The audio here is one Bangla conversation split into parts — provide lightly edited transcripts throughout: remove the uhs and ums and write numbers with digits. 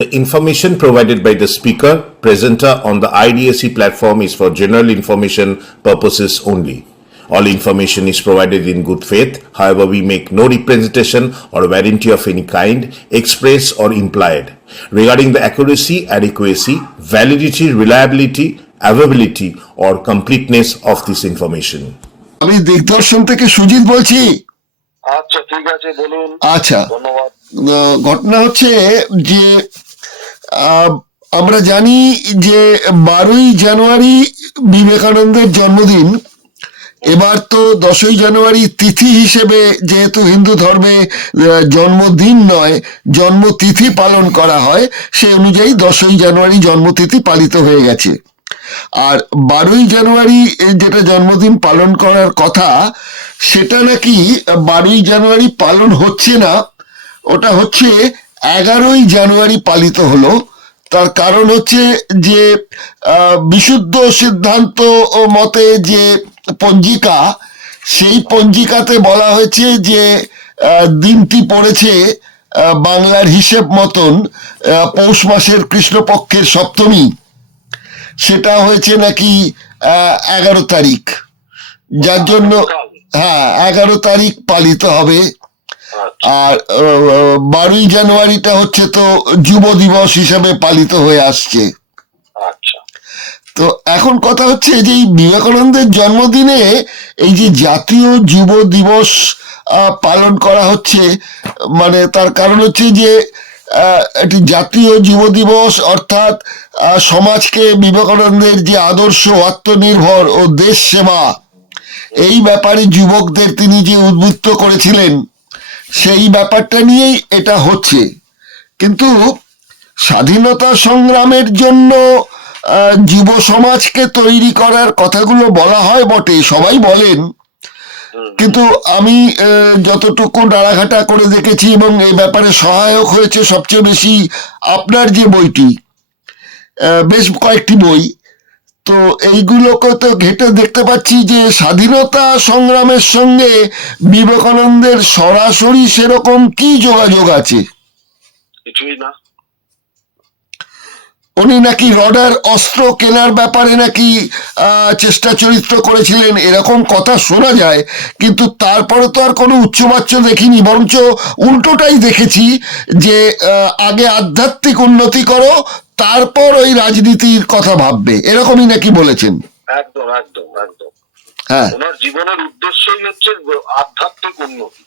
The information provided by the speaker, presenter on the IDSC platform is for general information purposes only. All information is provided in good faith. However, we make no representation or warranty of any kind, express or implied, regarding the accuracy, adequacy, validity, reliability, availability or completeness of this information. আমি দিগদর্শন থেকে সুজিত বলছি। আচ্ছা, ঠিক আছে, বলুন। আচ্ছা, ধন্যবাদ। ঘটনা হচ্ছে যে আমরা জানি যে 12ই জানুয়ারি বিবেকানন্দের জন্মদিন। এবার তো 10ই জানুয়ারি তিথি হিসেবে, যেহেতু হিন্দু ধর্মে জন্মদিন নয় জন্মতিথি পালন করা হয়, সে অনুযায়ী 10ই জানুয়ারি জন্মতিথি পালিত হয়ে গেছে। আর 12ই জানুয়ারি যেটা জন্মদিন পালন করার কথা, সেটা নাকি 12ই জানুয়ারি পালন হচ্ছে না, ওটা হচ্ছে 11ই জানুয়ারি পালিত হলো। তার কারণ হচ্ছে যে বিশুদ্ধ সিদ্ধান্ত মতে যে পঞ্জিকা, সেই পঞ্জিকাতে বলা হয়েছে যে দিনটি পড়েছে বাংলার হিসেব মতন পৌষ মাসের কৃষ্ণপক্ষের সপ্তমী, সেটা হয়েছে নাকি 11 তারিখ, যার জন্য 11 তারিখ পালিত হবে। আর 12ই জানুয়ারিটা হচ্ছে তো যুব দিবস হিসাবে পালিত হয়ে আসছে। তো এখন কথা হচ্ছে যে এই বিবেকানন্দের জন্মদিনে এই যে জাতীয় যুব দিবস পালন করা হচ্ছে, মানে তার কারণ হচ্ছে যে এটি জাতীয় যুব দিবস, অর্থাৎ সমাজকে বিবেকানন্দের যে আদর্শ আত্মনির্ভর ও দেশ সেবা, এই ব্যাপারে যুবকদের তিনি যে উদ্বুদ্ধ করেছিলেন, সেই ব্যাপারটা নিয়েই এটা হচ্ছে। কিন্তু স্বাধীনতা সংগ্রামের জন্য যুব সমাজকে তৈরি করার কথাগুলো বলা হয় বটে, সবাই বলেন, কিন্তু আমি যতটুকু নাড়াঘাটা করে দেখেছি এবং এই ব্যাপারে সহায়ক হয়েছে সবচেয়ে বেশি আপনার যে বইটি, বেশ কয়েকটি বই, তো এইগুলোকে তো ঘেটে দেখতে পাচ্ছি যে স্বাধীনতা সংগ্রামের সঙ্গে বিবেকানন্দের সরাসরি সেরকম কি যোগাযোগ আছে? কিছুই না। উনি নাকি রডার অস্ত্র কেনার ব্যাপারে নাকি চেষ্টা চরিত্র করেছিলেন, এরকম কথা শোনা যায়, কিন্তু তারপরে তো আর কোনো উচ্চবাচ্য দেখিনি, বরঞ্চ উল্টোটাই দেখেছি যে আগে আধ্যাত্মিক উন্নতি করো, তারপর ওই রাজনীতির কথা ভাববে, এরকমই নাকি বলেছেন। একদম একদম একদম। হ্যাঁ, ওনার জীবনের উদ্দেশ্যই হচ্ছে আধ্যাত্মিক উন্নতি।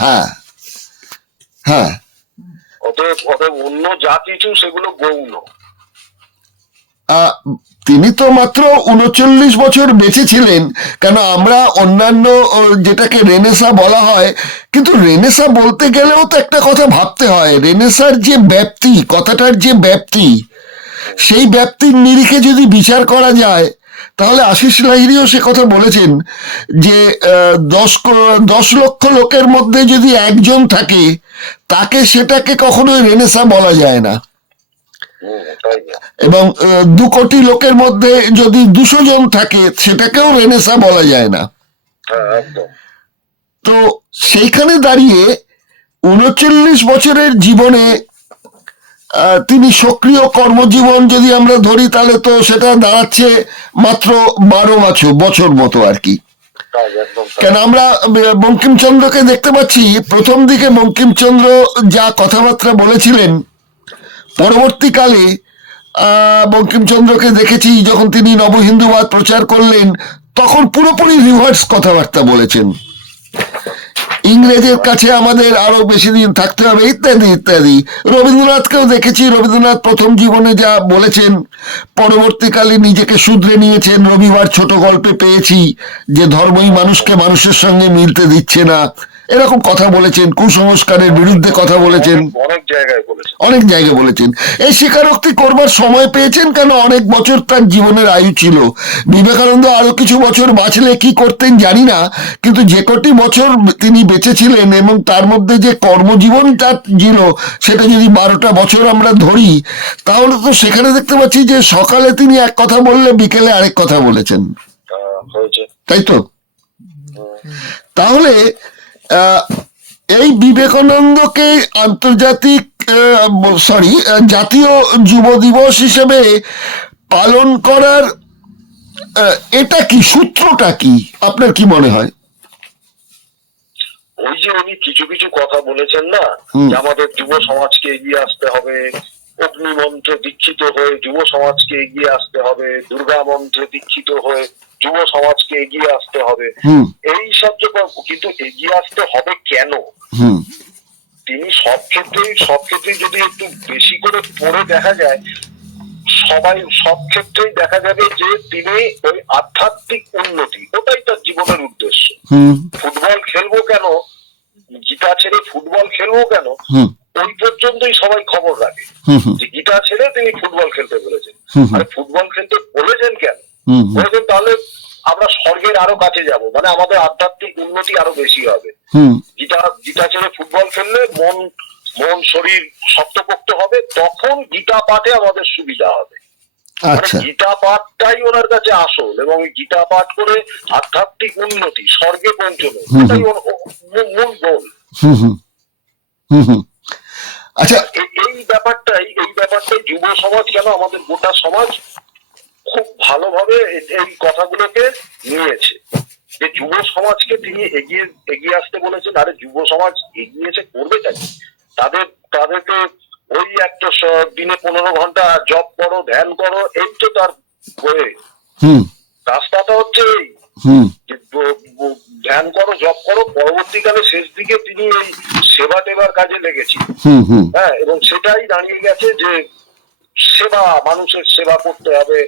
হ্যাঁ হ্যাঁ। অতএব অন্য যা কিছু সেগুলো গৌণ। তিনি তো মাত্র 39 বছর বেঁচে ছিলেন, কেন আমরা অন্যান্য যেটাকে রেনেসা বলা হয়, কিন্তু রেনেসা বলতে গেলেও তো একটা কথা ভাবতে হয়, রেনেসার যে ব্যাপ্তি, কথাটার যে ব্যাপ্তি, সেই ব্যাপ্তির নিরিখে যদি বিচার করা যায়, তাহলে আশিস লাহিড়ীও সে কথা বলেছেন যে 10 লক্ষ লোকের মধ্যে যদি একজন থাকে, তাকে সেটাকে কখনোই রেনেসা বলা যায় না, এবং 2 কোটি লোকের মধ্যে যদি 200 জন থাকে, সেটাকেও রেনেসা বলা যায় না। তো সেইখানে দাঁড়িয়ে 39 বছরের জীবনে তিনি সক্রিয় কর্মজীবন যদি আমরা ধরি, তাহলে তো সেটা দাঁড়াচ্ছে মাত্র 12 বছর মতো আর কি। কেন আমরা বঙ্কিমচন্দ্রকে দেখতে পাচ্ছি, প্রথম দিকে বঙ্কিমচন্দ্র যা কথাবার্তা বলেছিলেন, পরবর্তীকালে বঙ্কিমচন্দ্রকে দেখেছি যখন তিনি নবহিন্দুবাদ প্রচার করলেন, তখন পুরোপুরি রিভার্স কথাবার্তা বলেছেন, ইংরেজের কাছে আমাদের আরো বেশি দিন থাকতে হবে ইত্যাদি ইত্যাদি। রবীন্দ্রনাথকেও দেখেছি, রবীন্দ্রনাথ প্রথম জীবনে যা বলেছেন, পরবর্তীকালে নিজেকে শুধরে নিয়েছেন। রবিবার ছোট গল্পে পেয়েছি যে ধর্মই মানুষকে মানুষের সঙ্গে মিলতে দিচ্ছে না, এরকম কথা বলেছেন। কুসংস্কারের বিরুদ্ধে কথা বলেছেন, অনেক জায়গায় বলেছেন। এই স্বীকারোক্তি করবার সময় পেয়েছেন, কেন অনেক বছর তার জীবনের আয়ু ছিল। বিবেকানন্দ আরো কিছু বছর বাঁচলে কি করতেন জানি না, কিন্তু যে কটি বছর তিনি বেঁচে ছিলেন এবং তার মধ্যে যে কর্মজীবনটা ছিল, সেটা যদি 12টা বছর আমরা ধরি, তাহলে তো সেখানে দেখতে পাচ্ছি যে সকালে তিনি এক কথা বললে বিকেলে আরেক কথা বলেছেন, তাই তো? তাহলে এই বিবেকানন্দকে আন্তর্জাতিক জাতীয় যুব দিবস হিসেবে পালন করার এটা কি, সূত্রটা কি, আপনার কি মনে হয়? ওই যে উনি কিছু কিছু কথা বলেছেন না, যে আমাদের যুব সমাজকে এগিয়ে আসতে হবে, অগ্নিমন্ত্রে দীক্ষিত হয়ে যুব সমাজকে এগিয়ে আসতে হবে, দুর্গা মন্ত্রে দীক্ষিত হয়ে যুব সমাজকে এগিয়ে আসতে হবে, এই সব যে, কিন্তু এগিয়ে আসতে হবে কেন? তিনি সব ক্ষেত্রেই যদি একটু বেশি করে পড়ে দেখা যায়, সব ক্ষেত্রেই দেখা যাবে যে তিনি ওই আধ্যাত্মিক উন্নতি, ওটাই তার জীবনের উদ্দেশ্য। ফুটবল খেলবো কেন, গীতা ছেড়ে ফুটবল খেলবো কেন, ওই পর্যন্তই সবাই খবর রাখে যে গীতা ছেড়ে তিনি ফুটবল খেলতে বলেছেন। আর ফুটবল খেলতে বলেছেন কেন? বলেছেন তাহলে আমরা স্বর্গের আরো কাছে যাব, মানে আমাদের আধ্যাত্মিক উন্নতি আরো বেশি হবে। গীতা ছেড়ে ফুটবল খেললে মন শরীর শক্তপোক্ত হবে, তখন গীতা পাঠে আমাদের সুবিধা হবে। গীতা পাঠটাই ওনার কাছে আসল, এবং গীতা পাঠ করে আধ্যাত্মিক উন্নতি, স্বর্গে পৌঁছানো, এটাই মূল গোল। আচ্ছা, এই ব্যাপারটাই যুব সমাজ কেন, আমাদের গোটা সমাজ খুব ভালোভাবে এই কথাগুলোকে নিয়েছে, যে যুব সমাজকে তিনি এগিয়ে আসতে বলেছেন। আরে যুব সমাজ এগিয়েছে, করবে কি? তাদেরকে ওই একটা দিনে 15 ঘন্টা জব করো, ধ্যান করো, এই তো তার বয়ে। রাস্তাটা হচ্ছে এই, ধ্যান করো, জব করো। পরবর্তীকালে শেষ দিকে তিনি এই সেবা টেবার কাজে লেগেছেন। হ্যাঁ, এবং সেটাই দাঁড়িয়ে গেছে যে সেবা, মানুষের সেবা করতে হবে।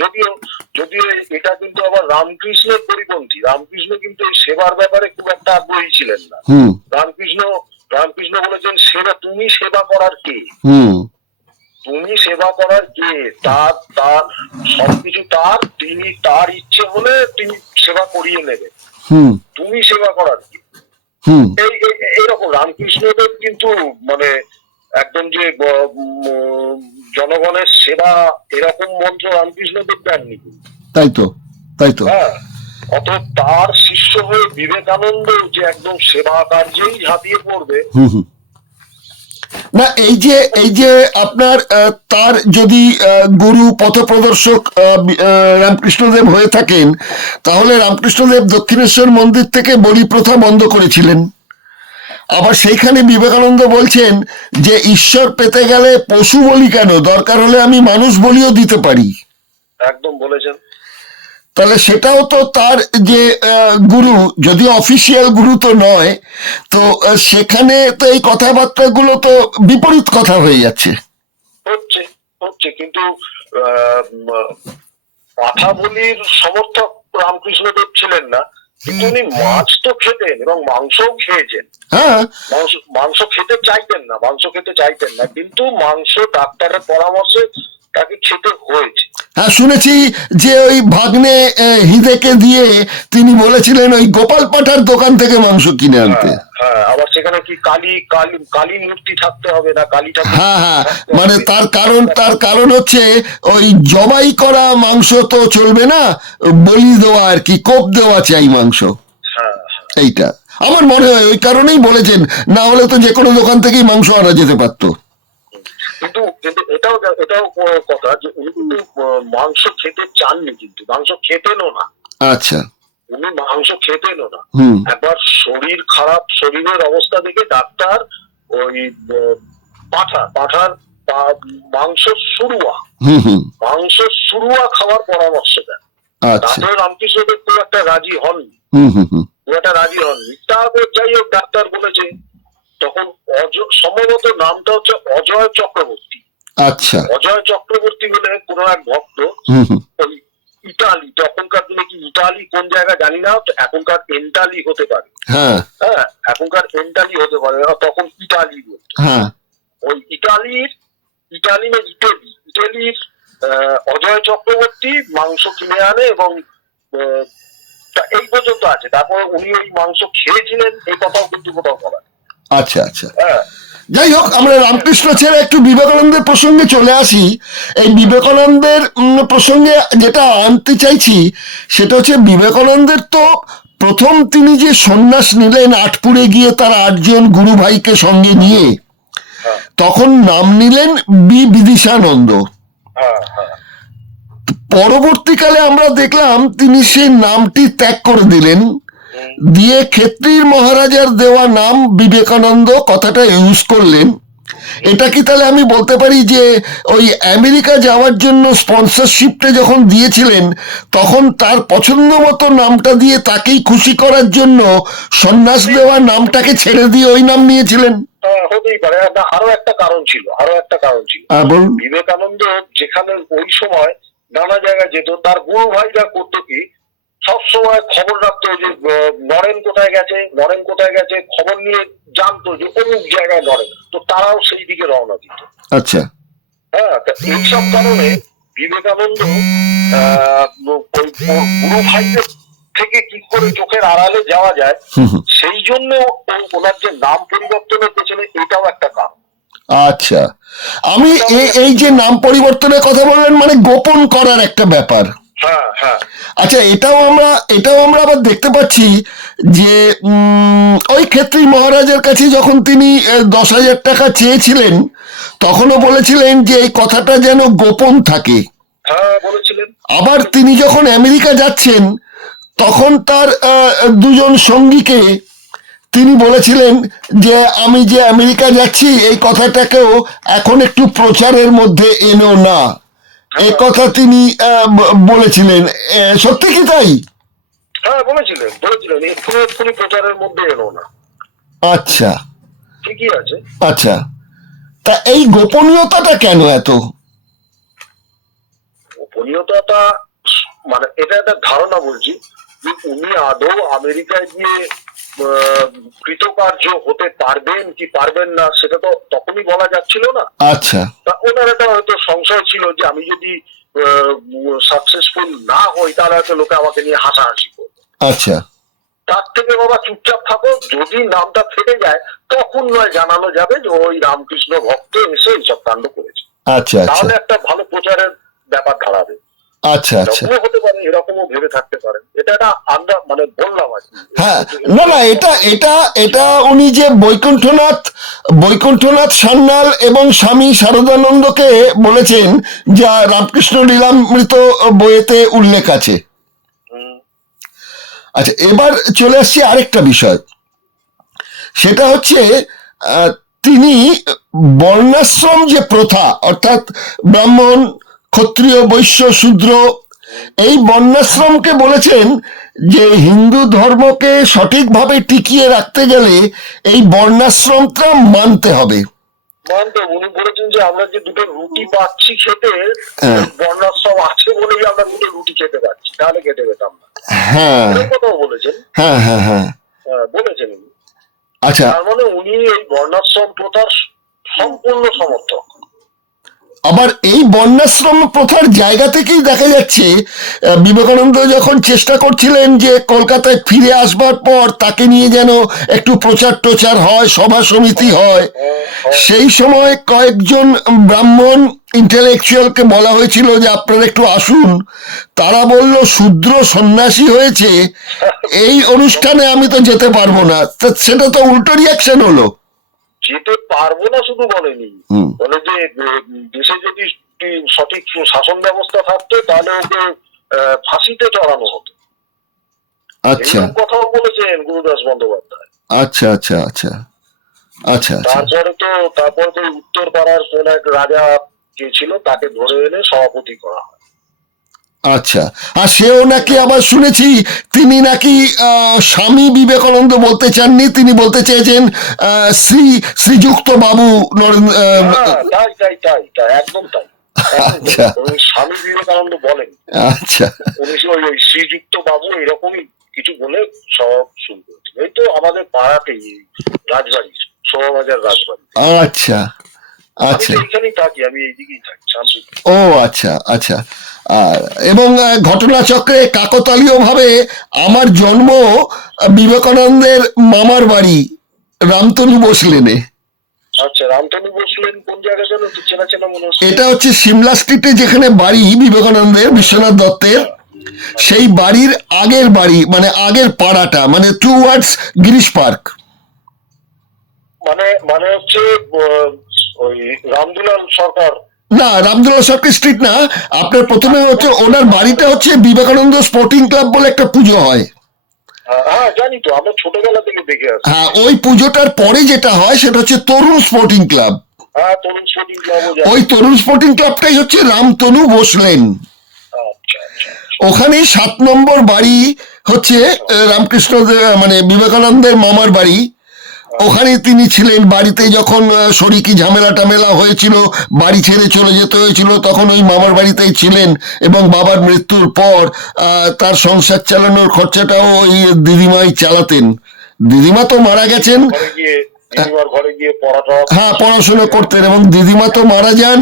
যদিও এটা কিন্তু আবার রামকৃষ্ণের পরিপন্থী। রামকৃষ্ণ কিন্তু এই সেবার ব্যাপারে খুব একটা আগ্রহী ছিলেন না। রামকৃষ্ণ বলেছেন, সেবা, তুমি সেবা করার কে? তুমি সেবা করার কে? তার সবকিছু তিনি তার ইচ্ছে হলে তিনি সেবা করিয়ে নেবে। তুমি সেবা করার কে? এইরকম রামকৃষ্ণদেব কিন্তু মানে একদম যে জনগণের সেবা, এরকম মন্ত্র রামকৃষ্ণদেব দেননি। তাই তো হ্যাঁ, অত তার শিষ্য হয়ে বিবেকানন্দ যে একদম সেবা কার্যেই ঝাঁপিয়ে পড়বে। না, এই যে আপনার তার যদি গুরু পথপ্রদর্শক রামকৃষ্ণদেব হয়ে থাকেন, তাহলে রামকৃষ্ণদেব দক্ষিণেশ্বর মন্দির থেকে বলি প্রথা বন্ধ করেছিলেন। আবার সেইখানে বিবেকানন্দ বলছেন যে ঈশ্বর পেতে গেলে পশু বলি কেন, দরকার হলে আমি মানুষ বলিও দিতে পারি। একদম বলেছেন। তাহলে সেটাও তো তার যে গুরু, যদিও অফিসিয়াল গুরু তো নয়, তো সেখানে তো এই কথাবার্তাগুলো তো বিপরীত কথা হয়ে যাচ্ছে। হচ্ছে কিন্তু কথা বলির সমর্থক রামকৃষ্ণদেব ছিলেন না, কিন্তু উনি মাছ তো খেতেন এবং মাংসও খেয়েছেন। হ্যাঁ, মাংস খেতে চাইতেন না, কিন্তু মাংস ডাক্তারের পরামর্শে তাকে খেতে হয়েছে। হ্যাঁ, শুনেছি যে ওই ভাগ্নে হিদেকে দিয়ে তিনি বলেছিলেন ওই গোপাল পাঠার দোকান থেকে মাংস কিনে আনতে। হ্যাঁ, আবার সেখানে কি কালী মূর্তি থাকতে হবে না, কালী ঠাকুর। হ্যাঁ, মানে তার কারণ হচ্ছে ওই জবাই করা মাংস তো চলবে না, বলি দেওয়া আর কি, কোপ দেওয়া চাই মাংস। এইটা আমার মনে হয় ওই কারণেই বলেছেন, না হলে তো যে কোনো দোকান থেকেই মাংস আনা যেতে পারতো। কিন্তু এটাও কথা যে উনি কিন্তু মাংস খেতে চাননি, কিন্তু মাংস খেতেনও না। আচ্ছা, উনি মাংস খেতেনও না। একবার শরীর খারাপ, শরীরের অবস্থা দেখে ডাক্তার ওই পাঠার মাংস সুরুয়া খাওয়ার পরামর্শ দেন। তাতে রামকৃষ্ণদেব খুব একটা রাজি হননি। তারপর যাই হোক, ডাক্তার বলেছে, তখন সম্ভবত নামটা হচ্ছে অজয় চক্রবর্তী। আচ্ছা, অজয় চক্রবর্তী বলে কোন এক ভক্ত, ওই ইটালি, তখনকার দিনে কি ইটালি কোন জায়গা জানি না, এখনকার এন্টালি হতে পারে। হ্যাঁ, এখনকার এন্টালি হতে পারে, তখন ইটালি বলতো। ওই ইটালির অজয় চক্রবর্তী মাংস কিনে আনে, এবং এই পর্যন্ত আছে। তারপর উনি ওই মাংস খেয়েছিলেন, এই কথাও কিন্তু কোথাও বলা। আচ্ছা, যাই হোক, আমরা রামকৃষ্ণ ছেড়ে একটু বিবেকানন্দের প্রসঙ্গে চলে আসি। এই বিবেকানন্দের প্রসঙ্গে যেটা আনতে চাইছি সেটা হচ্ছে, বিবেকানন্দের তো প্রথম তিনি যে সন্ন্যাস নিলেন আটপুরে গিয়ে তার 8 জন গুরু ভাইকে সঙ্গে নিয়ে, তখন নাম নিলেন বিদিশানন্দ। হ্যাঁ হ্যাঁ পরবর্তীকালে আমরা দেখলাম তিনি সেই নামটি ত্যাগ করে দিলেন, দিয়ে ক্ষেত্রীর মহারাজার দেওয়া নাম বিবেকানন্দ কথাটা ইউজ করলেন। এটা কি তাহলে আমি বলতে পারি যে ওই আমেরিকা যাওয়ার জন্য স্পন্সরশিপটা যখন দিয়েছিলেন তখন তার পছন্দ মতো নামটা দিয়ে তাকেই খুশি করার জন্য সন্ন্যাস দেওয়া নামটাকে ছেড়ে দিয়ে ওই নাম নিয়েছিলেন? হতেই পারে। আরো একটা কারণ ছিল, বলুন। বিবেকানন্দ যেখানে ওই সময় নানা জায়গায় যেত, তার গুরু ভাইরা করতো কি, সবসময় খবর রাখতো যে নরেন কোথায় গেছে, খবর নিয়ে জানতো যে অমুক জায়গায় নরেন, তো তারাও সেই দিকে রওনা দিত। আচ্ছা। হ্যাঁ, এইসব কারণে বিবেকানন্দ ওই গুরু ভাইদের থেকে কি করে চোখের আড়ালে যাওয়া যায়, সেই জন্য ওনার যে নাম পরিবর্তনের পেছনে এটাও একটা কারণ। আচ্ছা, আমি এই যে নাম পরিবর্তনের কথা বললেন মানে গোপন করার একটা ব্যাপার। হ্যাঁ হ্যাঁ আচ্ছা, এটাও আমরা আবার দেখতে পাচ্ছি যে ওই ক্ষেত্রী মহারাজের কাছে যখন তিনি 10,000 টাকা চেয়েছিলেন তখনও বলেছিলেন যে এই কথাটা যেন গোপন থাকে। হ্যাঁ বলেছিলেন। আবার তিনি যখন আমেরিকা যাচ্ছেন তখন তার দুজন সঙ্গীকে তিনি বলেছিলেন যে আমি যে আমেরিকা যাচ্ছি এই কথাটাকেও এখন একটু প্রচারের মধ্যে এনো না, এ কথা তিনি বলেছিলেন। সত্যি কি তাই? হ্যাঁ বলেছিলেন এক্ষুনি প্রচারের মধ্যে এলো না। আচ্ছা, ঠিকই আছে। আচ্ছা, তা এই গোপনীয়তাটা কেন এত? গোপনীয়তাটা মানে এটা একটা ধারণা বলছি যে উনি আদৌ আমেরিকায় গিয়ে কৃতকার্য হতে পারবেন কি পারবেন না সেটা তো তখনই বলা যাচ্ছিল না। আচ্ছা, তা ওনার একটা হয়তো সংশয় ছিল যে আমি যদি সাকসেসফুল না হই তাহলে হয়তো লোকে আমাকে নিয়ে হাসাহাসি করবে। আচ্ছা, তার থেকে বাবা চুপচাপ থাকো, যদি নামটা ফেটে যায় তখন নয় জানানো যাবে যে ওই রামকৃষ্ণ ভক্ত এসে এইসব কাণ্ড করেছে। আচ্ছা, আচ্ছা, তাহলে একটা ভালো প্রচারের ব্যাপার দাঁড়াবে। আচ্ছা, আচ্ছা, এরকমও হতে পারে, এরকমও ভেবে থাকতে পারেন। এটা একটা আমরা মানে বললাম আর কি। হ্যাঁ, না, এটা উনি যে বৈকুণ্ঠনাথ সান্যাল এবং স্বামী শারদানন্দকে বলেছেন যা রামকৃষ্ণ লীলামৃত বইয়েতে উল্লেখ আছে। আচ্ছা, এবার চলে আসছি আরেকটা বিষয়, সেটা হচ্ছে তিনি বর্ণাশ্রম যে প্রথা, অর্থাৎ ব্রাহ্মণ, ক্ষত্রিয়, বৈশ্য, শূদ্র, এই বর্ণাশ্রমকে বলেছেন যে হিন্দু ধর্মকে সঠিকভাবে টিকিয়ে রাখতে গেলে এই বর্ণাশ্রমটা মানতে হবে। উনি বলেছেন যে আমরা যে দুটো রুটি পাচ্ছি খেতে, বর্ণাশ্রম আছে বলেই আমরা দুটো রুটি খেতে পাচ্ছি, তাহলে খেতে পেতাম না। হ্যাঁ, কথাও বলেছেন। হ্যাঁ, হ্যাঁ, হ্যাঁ, বলেছেন উনি। আচ্ছা, তার মানে উনি এই বর্ণাশ্রম প্রথার সম্পূর্ণ সমর্থক। আবার এই বর্ণাশ্রম প্রথার জায়গা থেকেই দেখা যাচ্ছে বিবেকানন্দ যখন চেষ্টা করছিলেন যে কলকাতায় ফিরে আসবার পর তাকে নিয়ে যেন একটু প্রচার টোচার হয়, সভা সমিতি হয়, সেই সময় কয়েকজন ব্রাহ্মণ ইন্টেলেকচুয়ালকে বলা হয়েছিল যে আপনারা একটু আসুন। তারা বলল শূদ্র সন্ন্যাসী হয়েছে, এই অনুষ্ঠানে আমি তো যেতে পারবো না। সেটা তো উল্টো রিয়াকশন হলো। যেতে পারবো না শুধু বলেনি, বলে যে দেশে যদি সঠিক শাসন ব্যবস্থা থাকতো তাহলে ওকে ফাঁসিতে চড়ানো হতো। আচ্ছা, কথাও বলেছেন গুরুদাস বন্দ্যোপাধ্যায়। আচ্ছা, আচ্ছা, আচ্ছা, আচ্ছা, তারপরে তো উত্তর পাড়ার কোন এক রাজা কে ছিল তাকে ধরে এনে সভাপতি করা হয়। আচ্ছা, আর সেও নাকি আবার শুনেছি তিনি নাকি স্বামী বিবেকানন্দ বলতে চাননি, তিনি বলতে চেয়েছেন শ্রীযুক্ত বাবু তাই একদম তাই। আচ্ছা, স্বামী বিবেকানন্দ বলেন। আচ্ছা, ওই শ্রীযুক্ত বাবু এরকমই কিছু বলে সব শুরু করেছিল। এই তো আমাদের পাড়াতেই রাজবাড়ি, শোভাবাজার রাজবাড়ি। আচ্ছা, আচ্ছা, এখানেই থাকি, আমি এইদিকেই থাকি। ও আচ্ছা, আচ্ছা। এবং ঘটনাচক্রে কাকতালীয় ভাবে আমার জন্ম বিবেকানন্দের মামার বাড়ি রামতনু বোস লেনে। আচ্ছা, রামতনু বোস লেন কোন জায়গা যেন চেনা চেনা মনে হচ্ছে। এটা হচ্ছে সিমলা স্ট্রিটে যেখানে বাড়ি বিবেকানন্দের, বিশ্বনাথ দত্তের, সেই বাড়ির আগের বাড়ি মানে আগের পাড়াটা, মানে টুয়ার্ডস গিরিশ পার্ক। মানে হচ্ছে ওই সরকার। না, রামদুল্লাহ সরকার স্ট্রিট না, আপনার প্রথমে হচ্ছে ওনার বাড়িটা হচ্ছে বিবেকানন্দ স্পোর্টিং ক্লাব বলে একটা পুজো হয়। হ্যাঁ জানি তো, আমরা ছোটবেলা থেকে দেখে আসছি। হ্যাঁ, ওই পুজোটার পরে যেটা হয় সেটা হচ্ছে তরুণ স্পোর্টিং ক্লাব। হ্যাঁ, তরুণ স্পোর্টিং ক্লাবও জানি। ওই তরুণ স্পোর্টিং ক্লাবটাই হচ্ছে রামতনু বসলেন। আচ্ছা আচ্ছা। ওখানে 7 নম্বর বাড়ি হচ্ছে রামকৃষ্ণ মানে বিবেকানন্দের মামার বাড়ি। ওখানে তিনি ছিলেন। বাড়িতে যখন শরিকি ঝামেলা টামেলা হয়েছিল, বাড়ি ছেড়ে চলে যেতে হয়েছিল, তখন ওই মামার বাড়িতেই ছিলেন। এবং বাবার মৃত্যুর পর তার সংসার চালানোর খরচাটাও ওই দিদিমাই চালাতেন। দিদিমা তো মারা গেছেন, ঘরে গিয়ে দিদিমার ঘরে গিয়ে পড়াটা। হ্যাঁ, পড়াশোনা করতেন। এবং দিদিমা তো মারা যান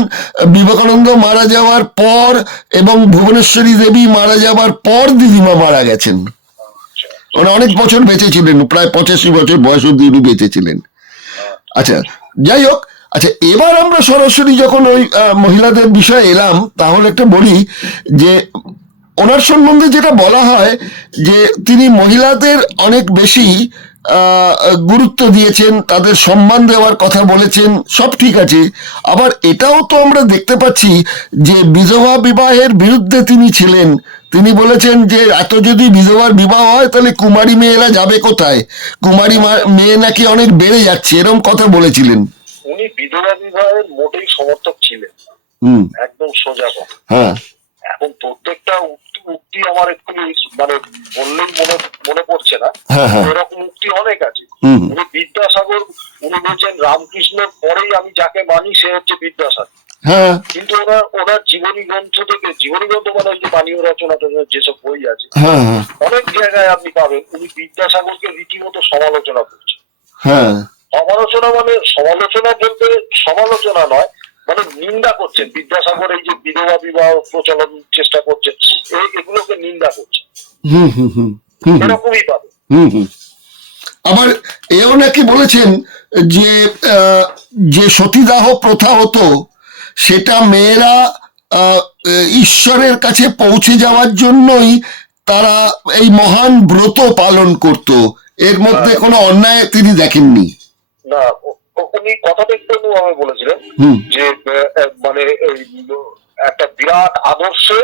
বিবেকানন্দ মারা যাওয়ার পর, এবং ভুবনেশ্বরী দেবী মারা যাওয়ার পর দিদিমা মারা গেছেন। ওরা অনেক বছর বেঁচে ছিলেন, প্রায় 85 বছর বয়স অব্দি উনি বেঁচে ছিলেন। আচ্ছা, যাই হোক। আচ্ছা, এবার আমরা সরাসরি যখন ওই মহিলাদের বিষয়ে এলাম, তাহলে একটা বলি যে ওনার সম্বন্ধে যেটা বলা হয় যে তিনি মহিলাদের অনেক বেশি গুরুত্ব দিয়েছেন, তাদের সম্মান দেওয়ার কথা বলেছেন, সব ঠিক আছে। আবার এটাও তো আমরা দেখতে পাচ্ছি যে বিধবা বিবাহের বিরুদ্ধে তিনি ছিলেন। তিনি বলেছেন যে এত যদি বিধবার বিবাহ হয় তাহলে কুমারী মেয়েরা যাবে কোথায়, কুমারী মেয়ে নাকি অনেক বেড়ে যাচ্ছে, এরকম কথা বলেছিলেন। উনি বিধবা বিবাহের মোটেই সমর্থক ছিলেন, একদম সোজা কথা। হ্যাঁ, এখন প্রত্যেকটা উক্তি আমার একটু মানে বললেই মনে পড়ছে না, এরকম উক্তি অনেক আছে। উনি বিদ্যাসাগর, উনি বলছেন রামকৃষ্ণের পরেই আমি যাকে মানি সে হচ্ছে বিদ্যাসাগর। কিন্তু ওনার জীবনী গ্রন্থ থেকে, জীবনী গ্রন্থ মানে ওই যে বাণী রচনা যেসব বই আছে, অনেক জায়গায় আপনি পাবেন উনি বিদ্যাসাগরকে রীতিমতো সমালোচনা করছেন। সমালোচনা মানে সমালোচনা বলতে সমালোচনা নয়, মানে নিন্দা করছেন। বিদ্যাসাগর এই যে বিধবা বিবাহ প্রচলন চেষ্টা করছেন, এগুলোকে নিন্দা করছেন, এরকমই পাবে। আবার এও নাকি বলেছেন যে যে সতীদাহ প্রথা হতো সেটা মেয়েরা ঈশ্বরের কাছে পৌঁছে যাওয়ার জন্যই তারা এই মহান ব্রত পালন করত, এর মধ্যে কোনো অন্যায় তিনি দেখেননি। না, উনি কথাটা একটু অন্যভাবে বলেছিলেন যে মানে একটা বিরাট আদর্শে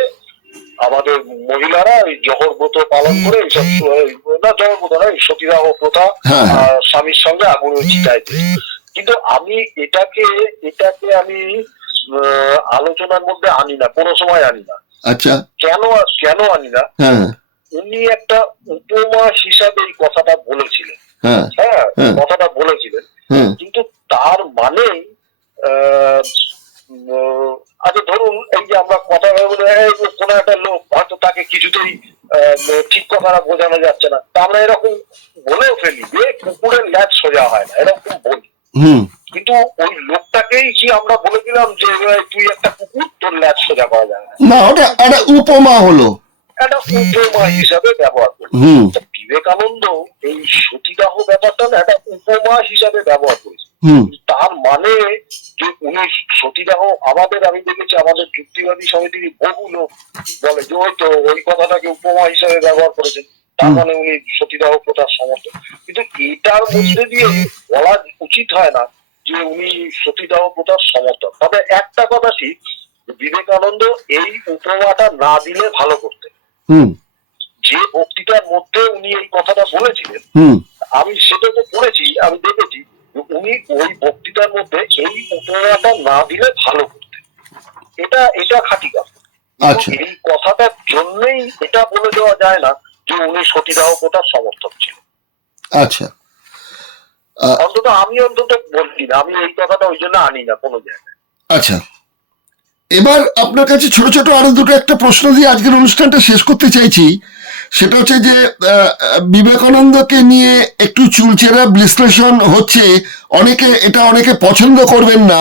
আমাদের মহিলারা এই জহরব্রত পালন করে এইসব, না জহরব্রত না, এই সতীদাহ প্রথা স্বামীর সঙ্গে আগুন চিতাইতে। কিন্তু আমি এটাকে আমি আলোচনার মধ্যে আনি না, কোনো সময় আনি না। আচ্ছা, কেন আনি না? উনি একটা উপমা হিসাবে এই কথাটা বলেছিলেন। হ্যাঁ, কথাটা বলেছিলেন, কিন্তু তার মানে আচ্ছা ধরুন এই যে আমরা কথা বলে কোনো একটা লোক হয়তো তাকে কিছুতেই ঠিক কথাটা বোঝানো যাচ্ছে না, তা আমরা এরকম বলেও ফেলি যে কুকুরের ল্যাজ সোজা হয় না, এরকম বলি। কিন্তু ওই লোকটাকেই কি আমরা বলে দিলাম যে তুই একটা কুকুর, তোর ল্যাজ সোজা করা যায় না, ওটা একটা উপমা হলো, একটা উপমা হিসাবে ব্যবহার করি। বিবেকানন্দ এই সতীদাহ ব্যাপারটা না একটা উপমা হিসাবে ব্যবহার করেছে। তার মানে যে উনি সতীদাহ, আমি দেখেছি আমাদের যুক্তিবাদী সমিতির বহু লোক বলে যে ওই কথাটাকে উপমা হিসাবে ব্যবহার করেছেন, তার মানে উনি সতীদাহ প্রথার সমর্থক। কিন্তু এটার মধ্যে দিয়ে বলা উচিত হয় না যে উনি সতীদাহ প্রথার সমর্থক। তবে একটা কথা ঠিক, বিবেকানন্দ এই উপমাটা না দিলে ভালো করতেন। যে বক্তৃতার মধ্যে উনি এই কথাটা বলেছিলেন, আমি সেটা তো পড়েছি, আমি দেখেছি উনি ওই বক্তৃতার মধ্যে এই উপমাটা না দিলে ভালো করতেন। এটা খাঁটি কথা। এই কথাটার জন্যই এটা বলে দেওয়া যায় না যে উনি সতীদাহ প্রথার সমর্থক ছিলেন। আচ্ছা, অন্তত আমি বলছি না, আমি এই কথাটা ওই জন্য আনি না কোনো জায়গায়। আচ্ছা, এবার আপনার কাছে ছোট ছোট আরো দুটো একটা প্রশ্ন দিয়ে আজকের অনুষ্ঠানটা শেষ করতে চাইছি। সেটা হচ্ছে যে বিবেকানন্দকে নিয়ে একটু চুলচেরা বিশ্লেষণ হচ্ছে, অনেকে পছন্দ করবেন না,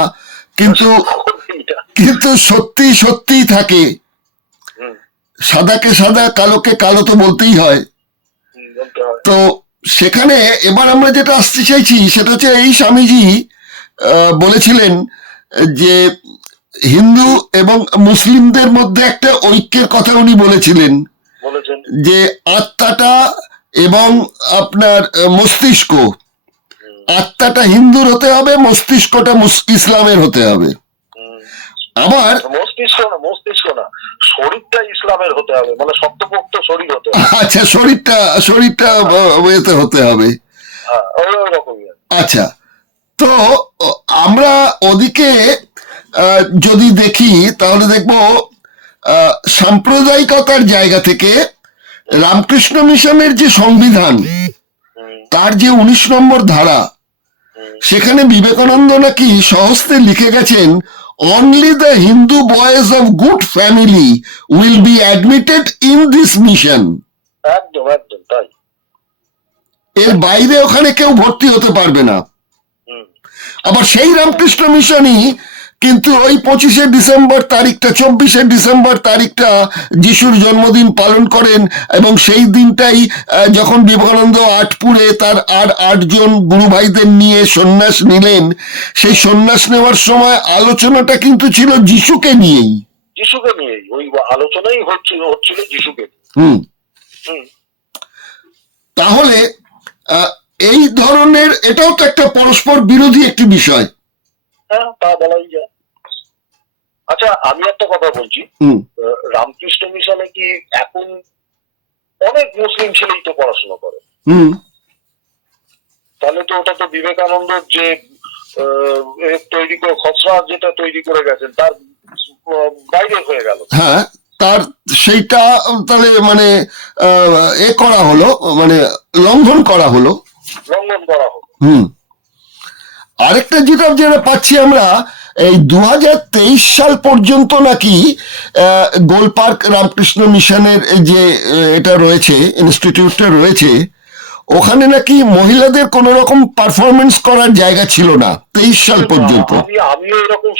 কিন্তু সত্যি থাকে। সাদাকে সাদা, কালোকে কালো তো বলতেই হয়। তো সেখানে এবার আমরা যেটা আসতে চাইছি সেটা হচ্ছে এই স্বামীজি বলেছিলেন যে হিন্দু এবং মুসলিমদের মধ্যে একটা ঐক্যের কথা উনি বলেছিলেন, যে আত্মাটা এবং আপনার মস্তিষ্ক, আত্মাটা হিন্দুর হতে হবে, মস্তিষ্কটা ইসলামের হতে হবে। আবার মস্তিষ্ক না, শরীরটা ইসলামের হতে হবে, মানে শক্তপোক্ত শরীর হতে হবে। আচ্ছা, শরীরটা এতে হতে হবে। হ্যাঁ, ওই রকমই। আচ্ছা, তো আমরা ওদিকে যদি দেখি তাহলে দেখবো সাম্প্রদায়িকতার জায়গা থেকে রামকৃষ্ণ মিশনের যে সংবিধান, তার যে 19 নম্বর ধারা, সেখানে বিবেকানন্দ নাকি সহস্তে লিখে গেছেন, only the Hindu boys of good family will be admitted in this mission. একদম একদম তাই। এর বাইরে ওখানে কেউ ভর্তি হতে পারবে না। আবার সেই রামকৃষ্ণ মিশনই কিন্তু ওই 25শে ডিসেম্বর তারিখটা, 24শে ডিসেম্বর তারিখটা যিশুর জন্মদিন পালন করেন, এবং সেই দিনটাই যখন বিবেকানন্দ আটপুরে তার আর 8জন গুরু ভাইদের নিয়ে সন্ন্যাস নিলেন, সেই সন্ন্যাস নেওয়ার সময় আলোচনাটা কিন্তু ছিল যিশুকে নিয়েই। ওই আলোচনাই হচ্ছিল যিশুকে। তাহলে এই ধরনের, এটাও তো একটা পরস্পর বিরোধী একটি বিষয়। হ্যাঁ, তা বলাই যায়। আচ্ছা, আমি একটা কথা বলছি, রামকৃষ্ণ মিশনে কি এখন অনেক মুসলিম ছেলেই তো পড়াশোনা করে? তাহলে তো ওটা তো বিবেকানন্দ যে তৈরি করে খসড়া যেটা তৈরি করে গেছেন তার বাইরে হয়ে গেল। হ্যাঁ, তার সেইটা তাহলে মানে এ করা হলো, মানে লঙ্ঘন করা হলো। আরেকটা যেটা পাচ্ছি আমরা, এই 2023 সাল পর্যন্ত নাকি গোলপার্ক রামকৃষ্ণ মিশনের যে এটা রয়েছে, ইনস্টিটিউটটা রয়েছে, ওখানে নাকি মহিলাদের কোন রকম পারফরমেন্স করার জায়গা ছিল না 23 সাল পর্যন্ত। আমিও এরকম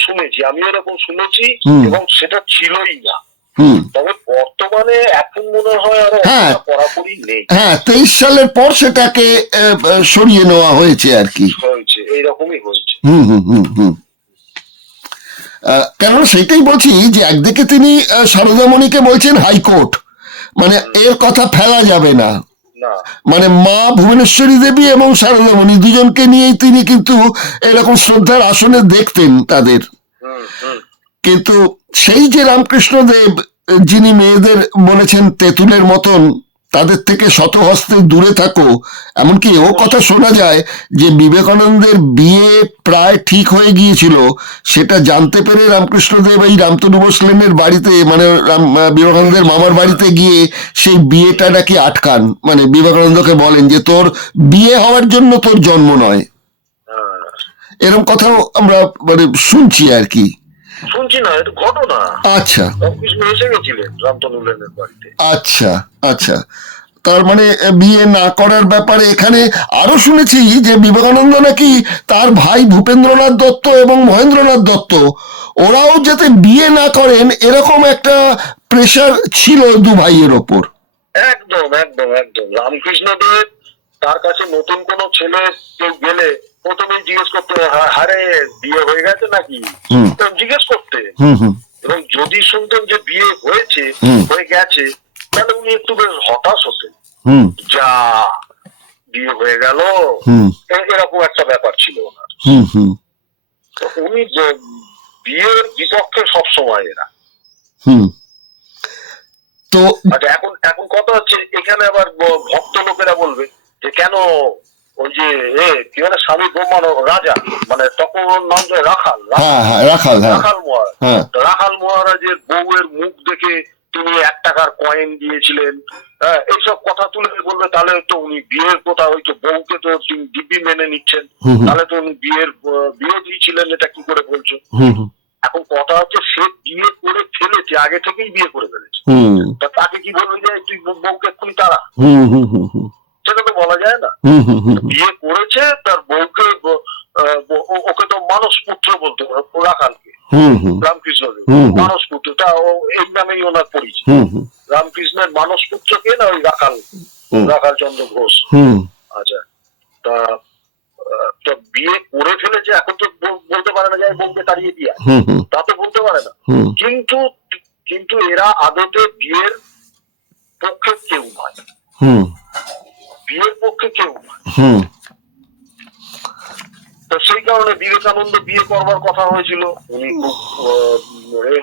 শুনেছি এবং সেটা ছিলই না। তবে বর্তমানে এখন মনে হয় আরো কড়াকড়ি নেই। হ্যাঁ, 23 সালের পর সেটাকে সরিয়ে নেওয়া হয়েছে আর কি। এইরকমই হয়েছে। কেননা সেইটাই বলছি যে একদিকে তিনি সারদামণিকে বলছেন হাইকোর্ট, মানে এর কথা ফেলা যাবে না, মানে মা ভুবনেশ্বরী দেবী এবং সারদামণি দুজনকে নিয়েই তিনি কিন্তু এরকম শ্রদ্ধার আসনে দেখতেন তাদের। কিন্তু সেই যে রামকৃষ্ণ দেব, যিনি মেয়েদের বলেছেন তেঁতুলের মতন, তাদের থেকে শতহস্তে দূরে থাকো, এমনকি এও কথা শোনা যায় যে বিবেকানন্দের বিয়ে প্রায় ঠিক হয়ে গিয়েছিল, সেটা জানতে পেরে রামকৃষ্ণদেব এই রামতনু বোস লেনের বাড়িতে, মানে বিবেকানন্দের মামার বাড়িতে গিয়ে সেই বিয়েটা নাকি আটকান, মানে বিবেকানন্দকে বলেন যে তোর বিয়ে হওয়ার জন্য তোর জন্ম নয়। এরকম কথাও আমরা মানে শুনছি আর কি। ঘটনা। আচ্ছা, এসে গেছিলেন রামতনু লেনের বাড়িতে। আচ্ছা, তার মানে বিয়ে না করার ব্যাপারে এখানে আরো শুনেছি যে বিবেকানন্দ নাকি তার ভাই ভূপেন্দ্রনাথ দত্ত এবং মহেন্দ্রনাথ দত্ত, ওরাও যাতে বিয়ে না করেন এরকম একটা প্রেশার ছিল দু ভাইয়ের ওপর। একদম একদম একদম। রামকৃষ্ণ দেব তার কাছে নতুন কোন ছেলে কেউ গেলে প্রথমেই জিজ্ঞেস করতে, হারে বিয়ে হয়ে গেছে নাকি, জিজ্ঞেস করতে। এবং যদি শুনতেন যে বিয়ে হয়ে গেছে, তাহলে উনি একটু বেশ হতাশ হতেন, যা বিয়ে হয়ে গেল, এরকম একটা ব্যাপার ছিল ওনার। উনি বিয়ের বিপক্ষে সবসময় এরা। তো আচ্ছা, এখন কথা হচ্ছে এখানে আবার ভক্ত লোকেরা বলবে যে কেন ওই যে কি বলে স্বামী ব্রহ্মানো রাজা, মানে তখন নাম রাখাল মহারাজের বউয়ের মুখ দেখে তিনি 1 টাকার কয়েন দিয়েছিলেন, এইসব কথা তুলে বলবে তাহলে তো উনি বিয়ের কথা, ওই তো বউকে তো তিনি দিব্যি মেনে নিচ্ছেন, তাহলে তো উনি বিয়ের বিরোধী ছিলেন, এটা কি করে বলছো? এখন কথা হচ্ছে সে বিয়ে করে ফেলেছে, আগে থেকেই বিয়ে করে ফেলেছে, তা তাকে কি বলবে যে তুই বউকে এক্ষুনি তারা? সেটা তো বলা যায় না। বিয়ে করেছে, তার বউকে, ওকে তো মানস পুত্র বলতে রাখালকে, রামকৃষ্ণ মানস পুত্র, তা এই নামেই ওনার পরিচয়। রামকৃষ্ণের মানস পুত্র কে না, ওই রাখাল চন্দ্র ঘোষ। আচ্ছা, তা বিয়ে করে ফেলেছে, এখন তো বলতে পারে না যে বউকে তাড়িয়ে দিয়া, তা তো বলতে পারে না। কিন্তু এরা আদতে বিয়ের পক্ষে কেউ নয়, বিয়ের পক্ষে কেউ নয়। তো সেই কারণে বিবেকানন্দ বিয়ে করবার কথা হয়েছিল, উনি খুব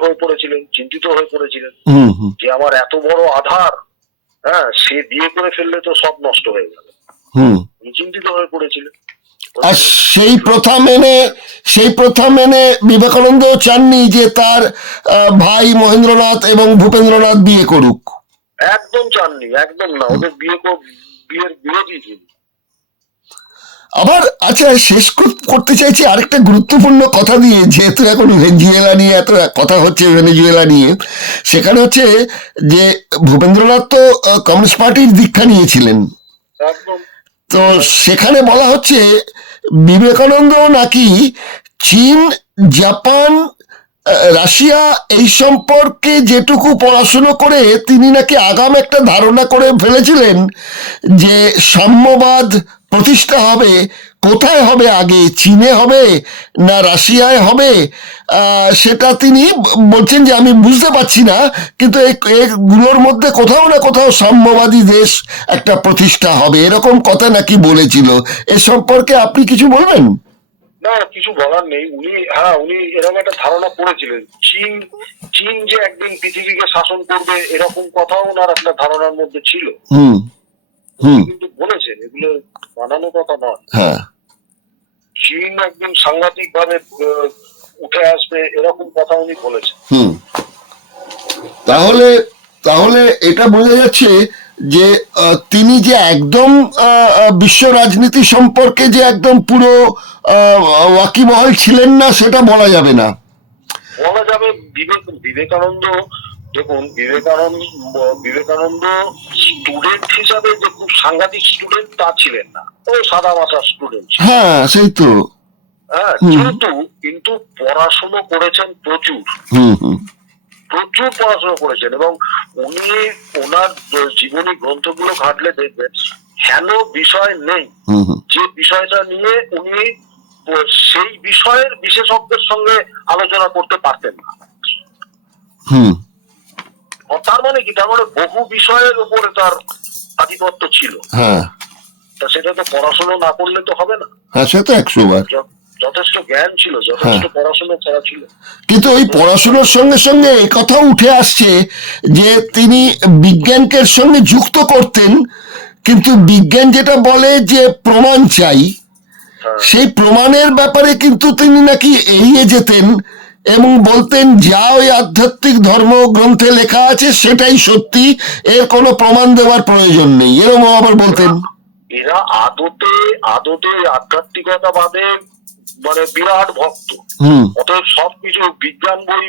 হয়ে পড়েছিলেন, চিন্তিত হয়ে পড়েছিলেন যে আমার এত বড় আধার, হ্যাঁ, সে বিয়ে করে ফেললে তো সব নষ্ট হয়ে গেল। উনি চিন্তিত হয়ে পড়েছিলেন। আর সেই প্রথা মেনে বিবেকানন্দ চাননি যে তার ভাই মহেন্দ্রনাথ এবং ভূপেন্দ্রনাথ বিয়ে করুক। একদম চাননি, একদম না, ওদের বিয়ের বিরোধী ছিল। আবার আচ্ছা, শেষ করতে চাইছি আরেকটা গুরুত্বপূর্ণ কথা দিয়ে, যেহেতু এখন ভেনেজুয়েলা নিয়ে এত কথা হচ্ছে, ভেনেজুয়েলা নিয়ে, সেখানে হচ্ছে যে ভূপেন্দ্রনাথ তো কমিউনিস্ট পার্টির দীক্ষা নিয়েছিলেন। একদম। তো সেখানে বলা হচ্ছে বিবেকানন্দ নাকি চীন, জাপান, রাশিয়া এই সম্পর্কে যেটুকু পড়াশুনো করে তিনি নাকি আগাম একটা ধারণা করে ফেলেছিলেন যে সাম্যবাদ প্রতিষ্ঠা হবে, কোথায় হবে আগে, চীনে হবে না রাশিয়ায় হবে, সেটা তিনি বলছেন যে আমি বুঝতে পারছি না, কিন্তু এগুলোর মধ্যে কোথাও না কোথাও সাম্যবাদী দেশ একটা প্রতিষ্ঠা হবে, এরকম কথা নাকি বলেছিল। এ সম্পর্কে আপনি কিছু বলবেন? না, কিছু বলার নেই। উনি এরকম একটা ধারণা করেছিলেন, চীন যে একদিন পৃথিবীকে শাসন করবে, এরকম কথাও ওনার একটা ধারণার মধ্যে ছিল। কিন্তু বলেছেন, এগুলো বানানো কথা নয়। হ্যাঁ, চীন একদিন সাংঘাতিক ভাবে উঠে আসবে, এরকম কথা উনি বলেছেন। তাহলে এটা বোঝা যাচ্ছে যে তিনি যে একদম বিশ্ব রাজনীতি সম্পর্কে যে একদম পুরো ওয়াকিবহাল ছিলেন না সেটা বলা যাবে না। বলা যাবে। বিবেকানন্দ, দেখুন, বিবেকানন্দ স্টুডেন্ট হিসাবে যে খুব সাংঘাতিক স্টুডেন্ট তা ছিলেন না, ও সাদা মাথার স্টুডেন্ট। হ্যাঁ, সেই তো। হ্যাঁ, কিন্তু পড়াশুনো করেছেন প্রচুর, প্রচুর পড়াশোনা করেছেন, এবং উনি ওনার জীবনী গ্রন্থগুলো ঘাটলে দেখবেন হেন বিষয় নেই যে বিষয়টা নিয়ে উনি সেই বিষয়ের বিশেষজ্ঞের সঙ্গে আলোচনা করতে পারতেন না। তার মানে কি, তার মানে বহু বিষয়ের উপরে তার আধিপত্য ছিল। তা সেটা তো পড়াশোনা না করলে তো হবে না। হ্যাঁ, সে তো 100 বার। যথেষ্ট জ্ঞান ছিল, যথেষ্ট পড়াশোনা করা ছিল। কিন্তু ওই পড়াশোনার সঙ্গে সঙ্গে একথাও উঠে আসছে যে তিনি বিজ্ঞানকে সঙ্গে যুক্ত করতেন, কিন্তু বিজ্ঞান যেটা বলে যে প্রমাণ চাই, সেই প্রমাণের ব্যাপারে কিন্তু তিনি নাকি এড়িয়ে যেতেন এবং বলতেন যা ওই আধ্যাত্মিক ধর্মগ্রন্থে লেখা আছে সেটাই সত্যি, এর কোনো প্রমাণ দেওয়ার প্রয়োজন নেই, এরকম আবার বলতেন। এরা আদতে আধ্যাত্মিকতা বাদে মানে বিরাট ভক্ত। অতএব সবকিছু বিজ্ঞান বই,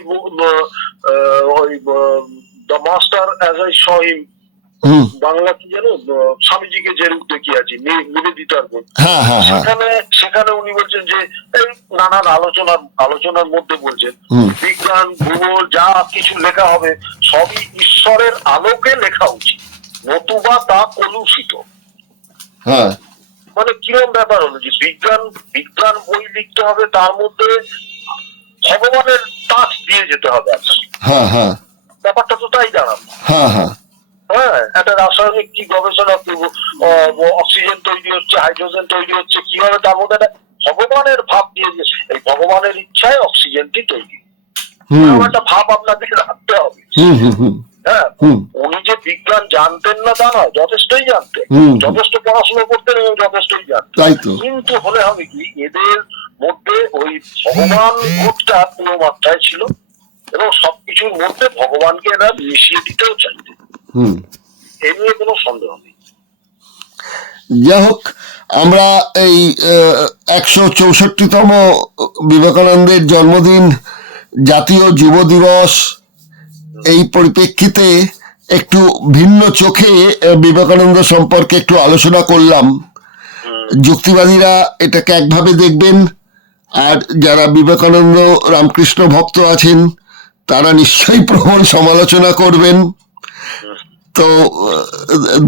ওই the master as I saw him, Bangla কি জানো, স্বামীজিকে যে রূপ দেখিয়েছি, নিবেদিতার বই, সেখানে উনি বলছেন যে এই নানান আলোচনার মধ্যে বলছেন বিজ্ঞান, ভূগোল যা কিছু লেখা হবে সবই ঈশ্বরের আলোকে লেখা উচিত, নতুবা তা কলুষিত। মানে কিরম ব্যাপার হলো যে বিজ্ঞান বই লিখতে হবে, তার মধ্যে ভগবানের টাচ দিয়ে যেতে হবে। ব্যাপারটা তো তাই দাঁড়াবে। হ্যাঁ, একটা রাসায়নিক কি গবেষণা করবো, অক্সিজেন তৈরি হচ্ছে, হাইড্রোজেন তৈরি হচ্ছে, কিভাবে তার মধ্যে একটা ভগবানের ভাব দিয়ে, এই ভগবানের ইচ্ছায় অক্সিজেনটি তৈরি, একটা ভাব আপনাদের রাখতে হবে। হ্যাঁ, উনি যে বিজ্ঞান জানতেন না তা নয়, যথেষ্টই জানতেন, যথেষ্ট পড়াশোনা করতেন এবং যথেষ্টই জানতেন, কিন্তু হলে হবে কি, এদের মধ্যে ওই ভগবান বোধটা পুরো মাত্রায় ছিল এবং সবকিছুর মধ্যে ভগবানকে এরা মিশিয়ে দিতেও চাইতেন, এ নিয়ে কোনো সন্দেহ নেই। যাই হোক, আমরা এই 164তম বিবেকানন্দের জন্মদিন, জাতীয় যুব দিবস, এই পরিপ্রেক্ষিতে একটু ভিন্ন চোখে বিবেকানন্দ সম্পর্কে একটু আলোচনা করলাম। যুক্তিবাদীরা এটাকে একভাবে দেখবেন, আর যারা বিবেকানন্দ রামকৃষ্ণ ভক্ত আছেন তারা নিশ্চয়ই প্রবল সমালোচনা করবেন। তো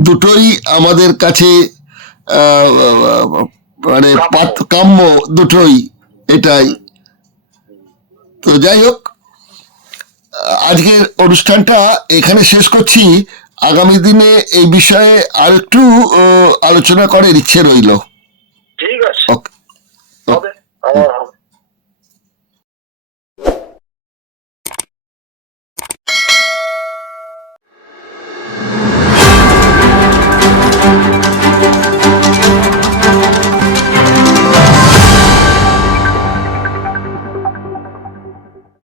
দুটোই আমাদের কাছে মানে কাম্য, দুটোই, এটাই। তো যাই হোক, আজকের অনুষ্ঠানটা এখানে শেষ করছি। আগামী দিনে এই বিষয়ে আর একটু আলোচনা করার ইচ্ছে রইল। ঠিক আছে, ওকে। আমার